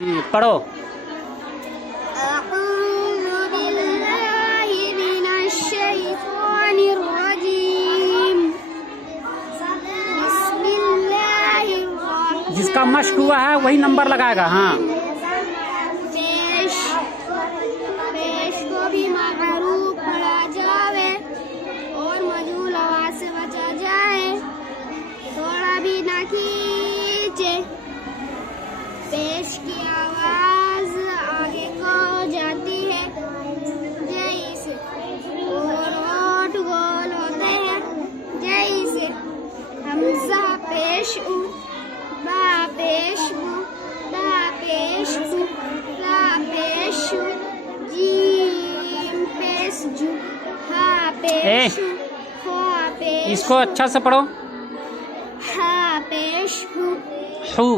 पढ़ो। अऊज़ु बिल्लाहि मिनश्शैतानिर्रजीम। बिस्मिल्लाहिर्रहमानिर्रहीम। जिसका मश्क हुआ है वही नंबर लगाएगा। हाँ, पेश को भी महरूफ पढ़ा जावे और मजहूल आवाज से बचा जाए, थोड़ा भी ना खींचे। पेश की आवाज आगे को जाती है जैसे, और होठ गोल होते हैं जैसे। हमजा पेश उ, बा पेश बु, दा पेश बु, ला पेश उ, जीम पेश जू, हा पेश उ, खा पेश इसको अच्छा से पढ़ो। हा पेश हु, हु,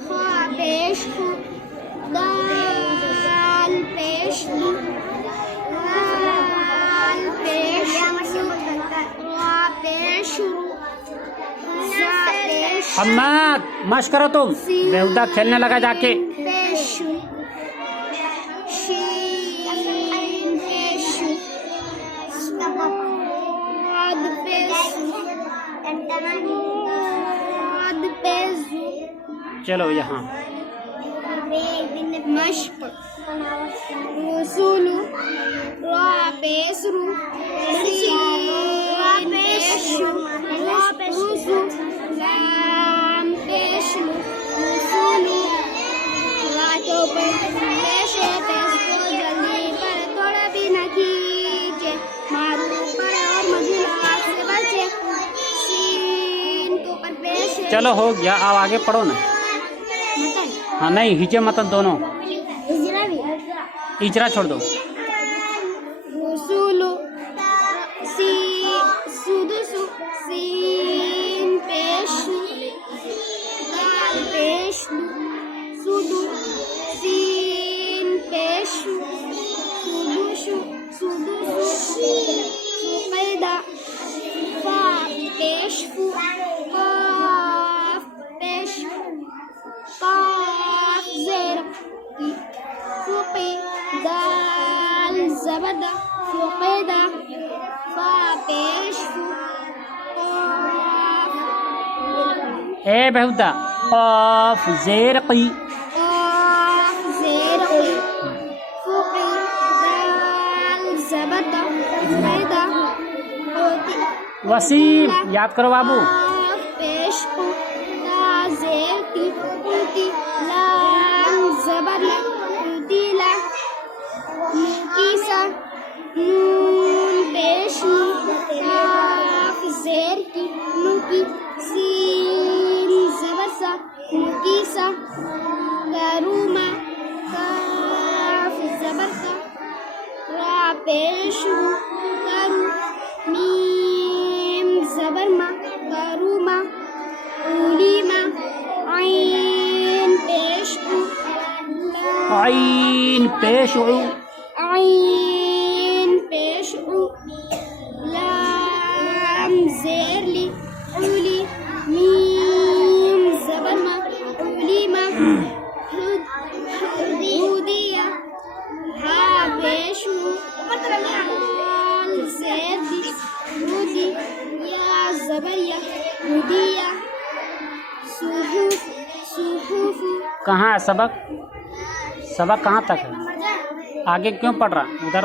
खा पेश हु, दाल पेश दु, दाल पेश दु, रा पेश रु, जा पेश हम्मद मश्क करो तुम। बेहुदा खेलने लगा जाके। पेश रु, शीन पेश रु, स्वाद पेश रु, स्वाद पेश रु। चलो यहाँ मश्क रसूलु, रा पेशरु, सीन पेशु, रा पेशु, लाम पेशु, रसूलु। रा के ऊपर पेश है, पेश को जल्दी पर थोड़ा भी न खींचे, मारू पड़े और मजहूल आवाज से बचे। सीन के ऊपर पेश है। चलो हो गया, अब आगे पढ़ो ना। हाँ नहीं, हिजे मतन दोनों। इजरा छोड़ दो। रसूलु, सी सुदुसु, सीन पेशु, दाल पेशु, सुदु, सीन पेशु, सुदुशु, सुदुसु, सुकैदा, फा पेशु, काफ पेशु, काफ ज़ेर, फुक़ी, दाल ज़बरदा, फुक़ैदा, फा पेशु, काफ ए बेहुदा, क़ाफ ज़ेर क़ी, काफ ज़ेर क़ी, फुक़ी, दाल ज़बरदा, फुक़ैदा, होती, वसीम याद करो बाबू। काफ पेशु, ता ज़ेर ती, उल्टी, लाम ज़बरला, उल्टीला, कीसा, नून पेशु, काफ ज़ेर की, नुकी, सीन ज़बरसा, नुकीसा, करूमा, काफ ज़बरसा, रा पेशु, करू, मीम ज़बरमा, करूमा, उलीमा, आइन पेशु, आइन पेश उ, आइन पेशु, लाम ज़ेरली, उली, मीम ज़बरमा, उलीमा, हुदिया, हा पेशु, दाल ज़ेरली, हुदी, या ज़बरिया, हुदिया, सुहुफ, सुहुफु। कहाँ है सबक? सबक कहाँ तक है? आगे क्यों पढ़ रहा? उधर